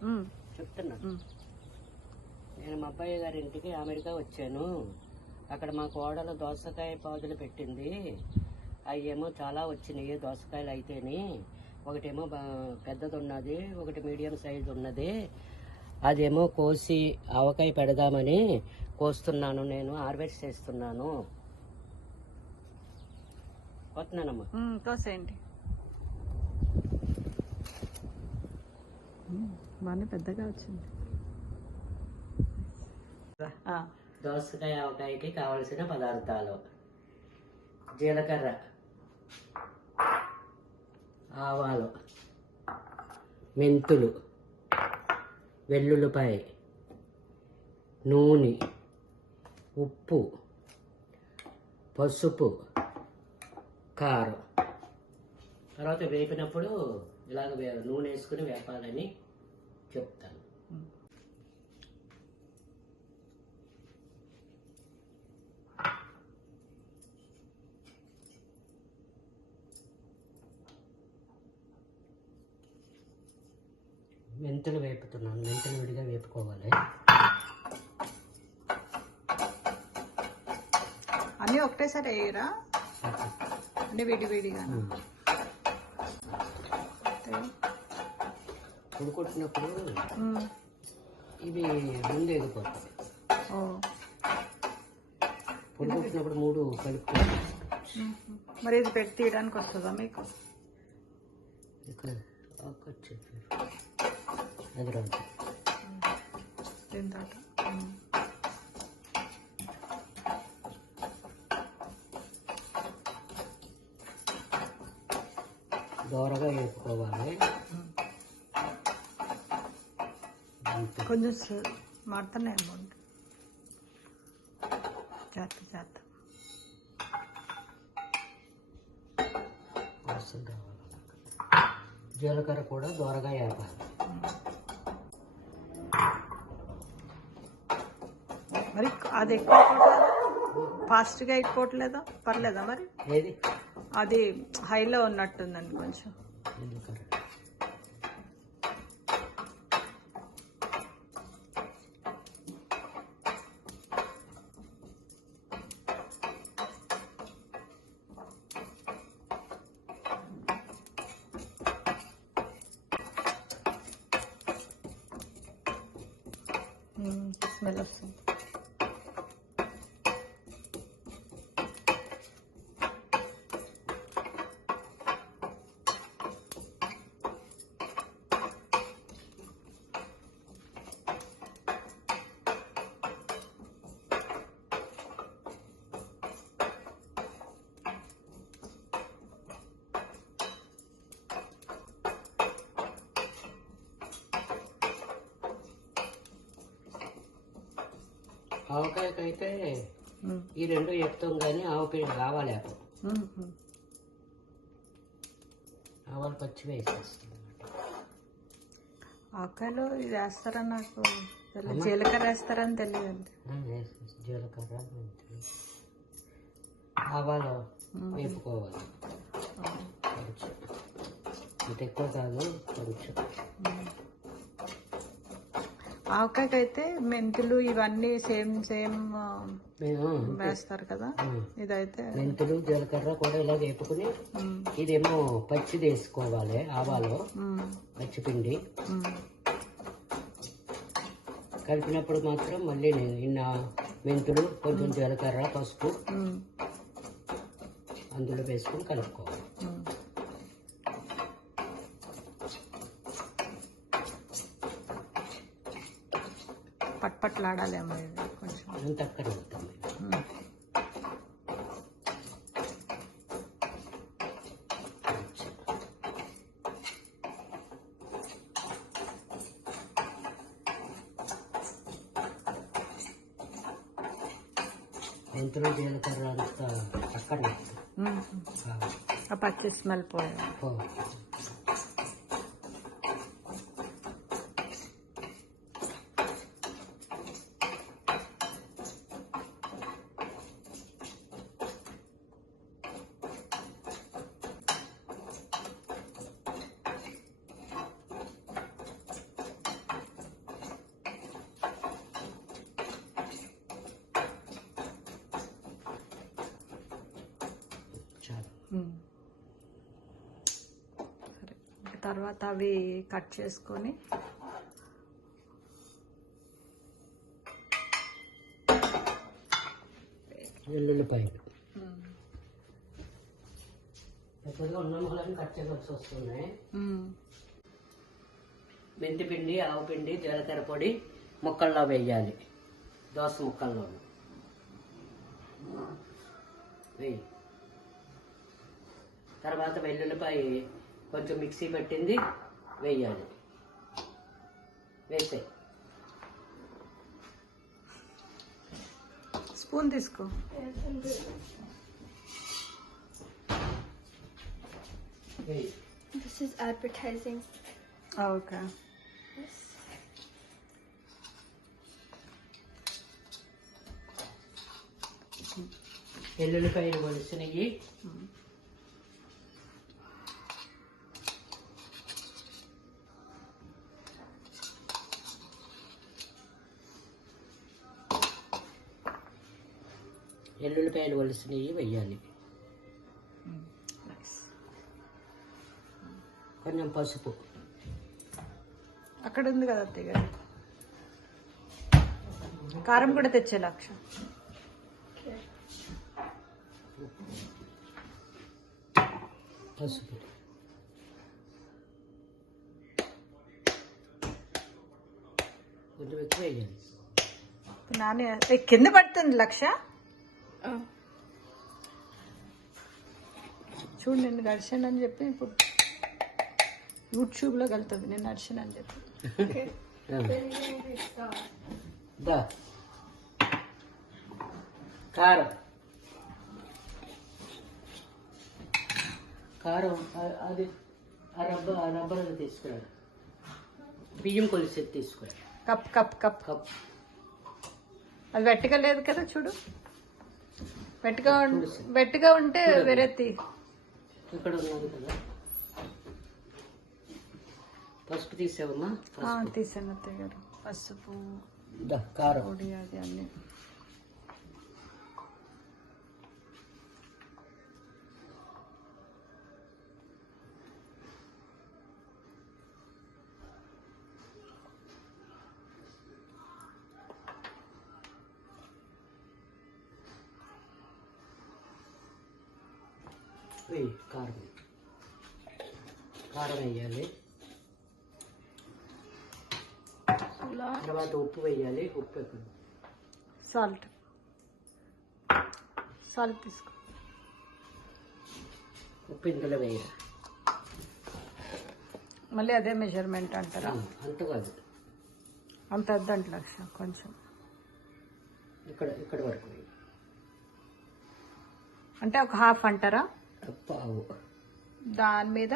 ఉమ్, చెప్తున్నా. నేను మా అబ్బాయి గారి ఇంటికి అమెరికా వచ్చాను. అక్కడ మా కోడలు దోసకాయ పాదులు పెట్టింది. అవి ఏమో చాలా వచ్చినాయి దోసకాయలు అయితేని. ఒకటేమో పెద్దది ఉన్నది ఒకటి మీడియం సైజ్ ఉన్నది అదేమో కోసి ఆవకాయ పెడదామని కోస్తున్నాను నేను హార్వెస్ట్ చేస్తున్నాను. వస్తున్నానమ్మా ఉమ్, తోసేయండి పెద్దగా వచ్చింది. దోసకాయ ఆవకాయకి కావలసిన పదార్థాలు. జీలకర్ర. ఆవాలు. మెంతులు. వెల్లుల్లిపాయ. నూనె. ఉప్పు. పసుపు. కారం. తర్వాత వేపినప్పుడు ఇలాగ నూనె వేసుకుని వేపాలని చెప్తాను. మెంతులు వేపుతున్నాను. మెంతులు విడిగా వేపుకోవాలి. అన్నీ ఒకటేసారి వేయరా? అన్నీ విడి విడిగా ఉమ్. ఉడుకొట్టినప్పుడు ఇవి ముందు ఎగిపోతాయి ఉడుకొట్టినప్పుడు మూడు కలుపుకోవాలి మరి ఇది పెట్టి తీయడానికి వస్తుందా మీకు? ఇక్కడ అది రాదు. దోరగా వేపుకోవాలి అంతే. కొంచెం మారుతున్నాయి అమౌంట్ చేత చేత జీలకర్ర కూడా దోరగా వేపాలి మరి అది ఎక్కువ ఫాస్ట్గా అయిపోవట్లేదా? పర్లేదా మరి? ఏది? అది హైలో ఉన్నట్టుందండి కొంచెం. జీలకర్ర స్మెల్ ఆవకాయకైతే ఈ రెండు చెప్తాం కానీ వేపం ఉమ్, ఉమ్. ఆవాలు పచ్చి వేసేస్తాం ఆకాయలో ఇది వేస్తారని నాకు? తెలియదు జీలకర్ర వేస్తారని తెలియదండి. వేసేసి జీలకర్ర ఆవాలు వేపుకోవాలి. ఇంత ఎక్కువ కాదు కొంచెం ఆవకాయకైతే మెంతులు ఇవన్నీ సేమ్ సేమ్ వేస్తారు కదా. ఇదైతే మెంతులు జీలకర్ర కూడా ఇలా వేపుకుని ఇదేమో పచ్చిది వేసుకోవాలి ఆవాలు పచ్చిపిండి. కలిపినప్పుడు మాత్రం మళ్ళీ నేను ఇన్న మెంతులు కొంచెం జీలకర్ర పసుపు అందులో వేసుకొని కలుపుకోవాలి. పట్ పట్లాడాలేమో ఇది. కొంచెం. అంత అక్కడ ఉంటుంది ఉమ్. మెంతులు జీలకర్ర అంతా అక్కడ ఉమ్. ఆ. పచ్చి స్మెల్ పోయాలి తర్వాత అవి కట్ చేసుకొని వెల్లుల్లిపాయలు. పెద్దగా ఉన్న మూలని కట్ చేయవలసి వస్తున్నాయి. మెంతి పిండి ఆవు పిండి జీలకర్ర పొడి ముక్కల్లో వేయాలి. దోస ముక్కల్లో వేయి. తర్వాత వెల్లుల్లిపాయ కొంచెం మిక్సీ పెట్టింది వేయాలి. వేసే స్పూన్ తీసుకో. This is advertising. ఆ, ఓకే వెల్లుల్లిపాయలు కొలిసినవి ఎల్లుల్లిపాయలు వలిసినవి వెయ్యాలి. కొంచెం పసుపు. అక్కడ ఉంది కదా అత్తయ్య గారు? కారం కూడా తెచ్చే లక్ష పసుపు. కొంచెం ఎక్కువ వేయాలి నాని ఏ, కింద పడుతుంది లక్ష. చూడు నేను నడిచాను అని చెప్పి ఇప్పుడు యూట్యూబ్లో వెళ్తుంది నేను నడిచాను అని చెప్పి. కారం. కారం అది ఆ రబ్బ ఆ రబ్బర్ అది తీసుకురాడు. బియ్యం కొలిసి తీసుకురా కప్ కప్ కప్. కప్. అది వెట్టగా లేదు కదా చూడు. వెట్టగా ఉంటే వేరే తీ. ఇక్కడ ఉన్నది కదా. పసుపు తీసావమ్మా? తీసాను అత్తయ్య గారు. పసుపు దా కారం. పొడి అది అన్ని. వెయ్యి కారం కారం వేయాలి. తర్వాత ఉప్పు వేయాలి. ఉప్పు ఎక్కడ సాల్ట్ సాల్ట్ తీసుకో. ఉప్పు ఇందులో వేయాలి మళ్ళీ అదే మెజర్మెంట్ అంటారా? అంత కాదు. అంత వద్దంట లక్ష కొంచెం. ఇక్కడ ఇక్కడ వరకు. అంటే ఒక హాఫ్ అంటారా? పావు దాని మీద.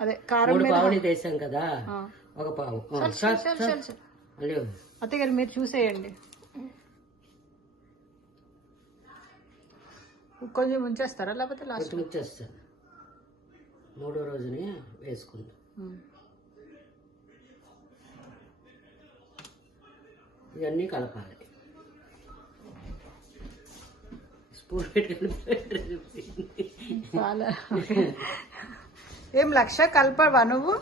అదే కారం మూడు పావులు వేసాం కదా. ఒక పావు. ఆ, చాలు, చాలు, చాలు, చాలు. చాలు, చాలు. మళ్ళీ అత్తయ్య గారు మీరు చూసేయండి. కొంచెం ఉంచేస్తారా లేకపోతే లాస్ట్ కొంచెం వచ్చేస్తాను మూడో రోజుని వేసుకుందాం ఇవన్నీ కలపాలి. ఏం లక్ష కలపవా నువ్వు?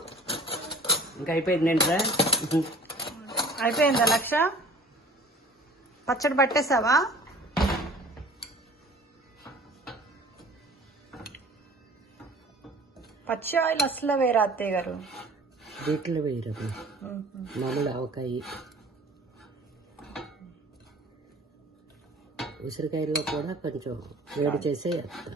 ఇంకా అయిపోయింది సార్ అయిపోయిందా లక్ష? పచ్చడి పట్టేసావా? పచ్చి ఆయిల్ అసలు వేరే అత్తయ్య గారు? దీంట్లో వేయరు? మామూలు ఆవకాయ. ఉసిరికాయల్లో కూడా కొంచెం వేడి చేసే వేస్తాం.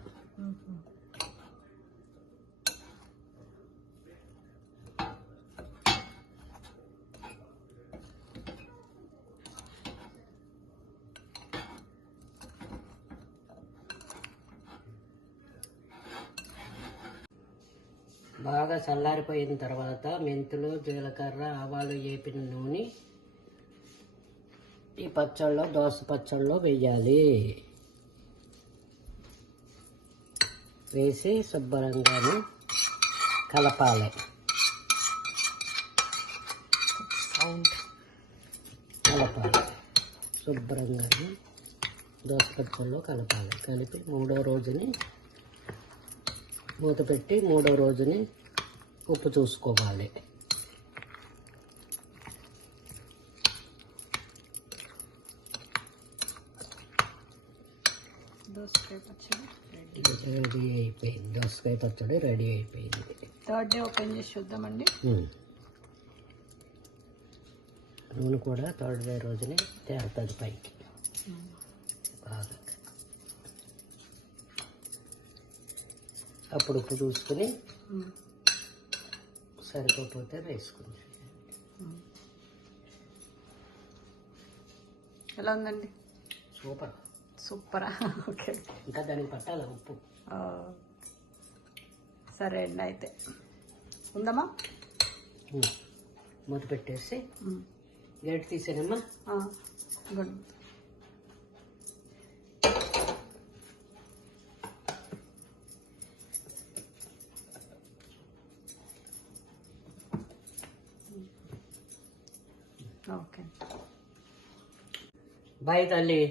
బాగా చల్లారిపోయిన తర్వాత మెంతులు జీలకర్ర ఆవాలు వేపిన నూనె పచ్చళ్ళలో దోస పచ్చళ్ళలో వేయాలి. వేసి శుభ్రంగాను కలపాలి. కలపాలి. శుభ్రంగాను దోస పచ్చళ్ళలో కలపాలి. కలిపి మూడో రోజుని మూత పెట్టి మూడో రోజుని ఉప్పు చూసుకోవాలి. దోసకాయ పచ్చడి రెడీ అయిపోయింది. దోసకాయ పచ్చడి రెడీ అయిపోయింది. థర్డ్ డే ఓపెన్ చేసి చూద్దామండి. ఉమ్. నూనె కూడా థర్డ్ డే రోజునే తేలుతుంది పైకి. బాగా. అప్పుడు ఉప్పు చూసుకుని మ్మ్. సరిపోతే వేసుకుని ఎలా ఉందండి? సూపర్. సూపరా ఓకే ఇంకా దానికి పట్టాలి ఉప్పు ఆ, సరే అండి అయితే ఉందమ్మా ఉమ్. మూత పెట్టేసి మ్మ్. గేట్ తీసేనమ్మా ఆ, గుడ్ ఓకే బాయ్ తల్లి